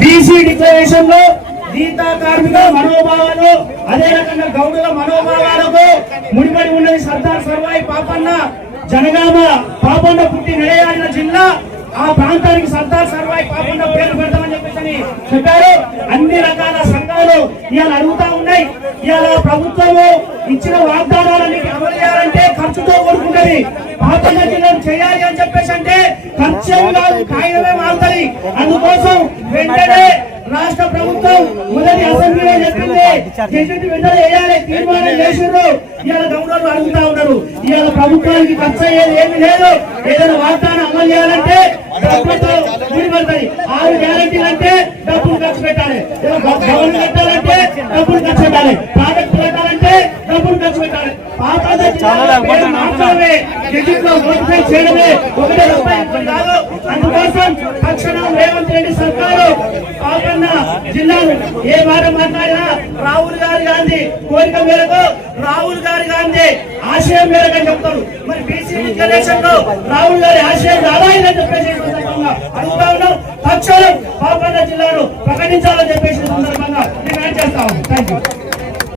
BC declaration లో గీతా కార్మిక మనోభావాలు అదే రకంగా గౌడుల మనోభావాలకు ముడిపడి ఉన్నది సర్దార్ సర్వాయి పాపన్న జనగామ పాపన్న పుట్టి నడయాడిన జిల్లా. ఆ ప్రాంతానికి సర్దార్ సర్వాయి పాపన్న పేరు పెడతామని చెప్పేసి చెప్పారు. అన్ని రకాల సంఘాలు ఇవాళ అడుగుతా ఉన్నాయి. ఇవాళ ప్రభుత్వము ఇచ్చిన వాగ్దానాలన్నీ అమలు చేయాలంటే ఖర్చుతో కూడుకుంటది. పాపన్న జిల్లాను చేయాలి అని చెప్పేసి అంటే ఖర్చు కాగితమే మారుతుంది. అందుకోసం వెంటనే రాష్ట్ర ప్రభుత్వం మొదటి అసెంబ్లీలో చెప్పింది గెజెట్ వెంటనే వేయాలి తీర్మానం చేసిండ్రు. ఇవాళ గవర్నర్ అడుగుతా ఉన్నారు. ఇవాళ ప్రభుత్వానికి ఖర్చు అయ్యేది ఏమీ లేదు. ఏదైనా వాగ్దానం అమలు చేయాలంటే డబ్బులతో ముడిపడతాయి. 6 గ్యారెంటీలు అంటే డబ్బులు ఖర్చు పెట్టాలి. భవనం కట్టాలంటే డబ్బులు ఖర్చు పెట్టాలి. ప్రాజెక్టు కట్టాలంటే డబ్బులు ఖర్చు పెట్టాలి. మాత్రమే గెజెట్ లో నోటిఫై చేయడమే ఒకటే తప్ప కాదు. అందుకోసం తక్షణం రేవంత్ రెడ్డి సర్కారు పాపన్న జిల్లాను ఏ మాట మాట్లాడినా రాహుల్ గాంధీ గాంధీ కోరిక మేరకు రాహుల్ గాంధీ ఆశయం మేరకు అని చెప్తారు. మరి బీసీ డిక్లరేషన్ లో రాహుల్ గారి ఆశయం రావాలని చెప్పేసి అడుగుతా ఉన్నాం. తక్షణం పాపన్న జిల్లాను ప్రకటించాలని చెప్పేసి సందర్భంగా డిమాండ్ చేస్తాం. Thank you.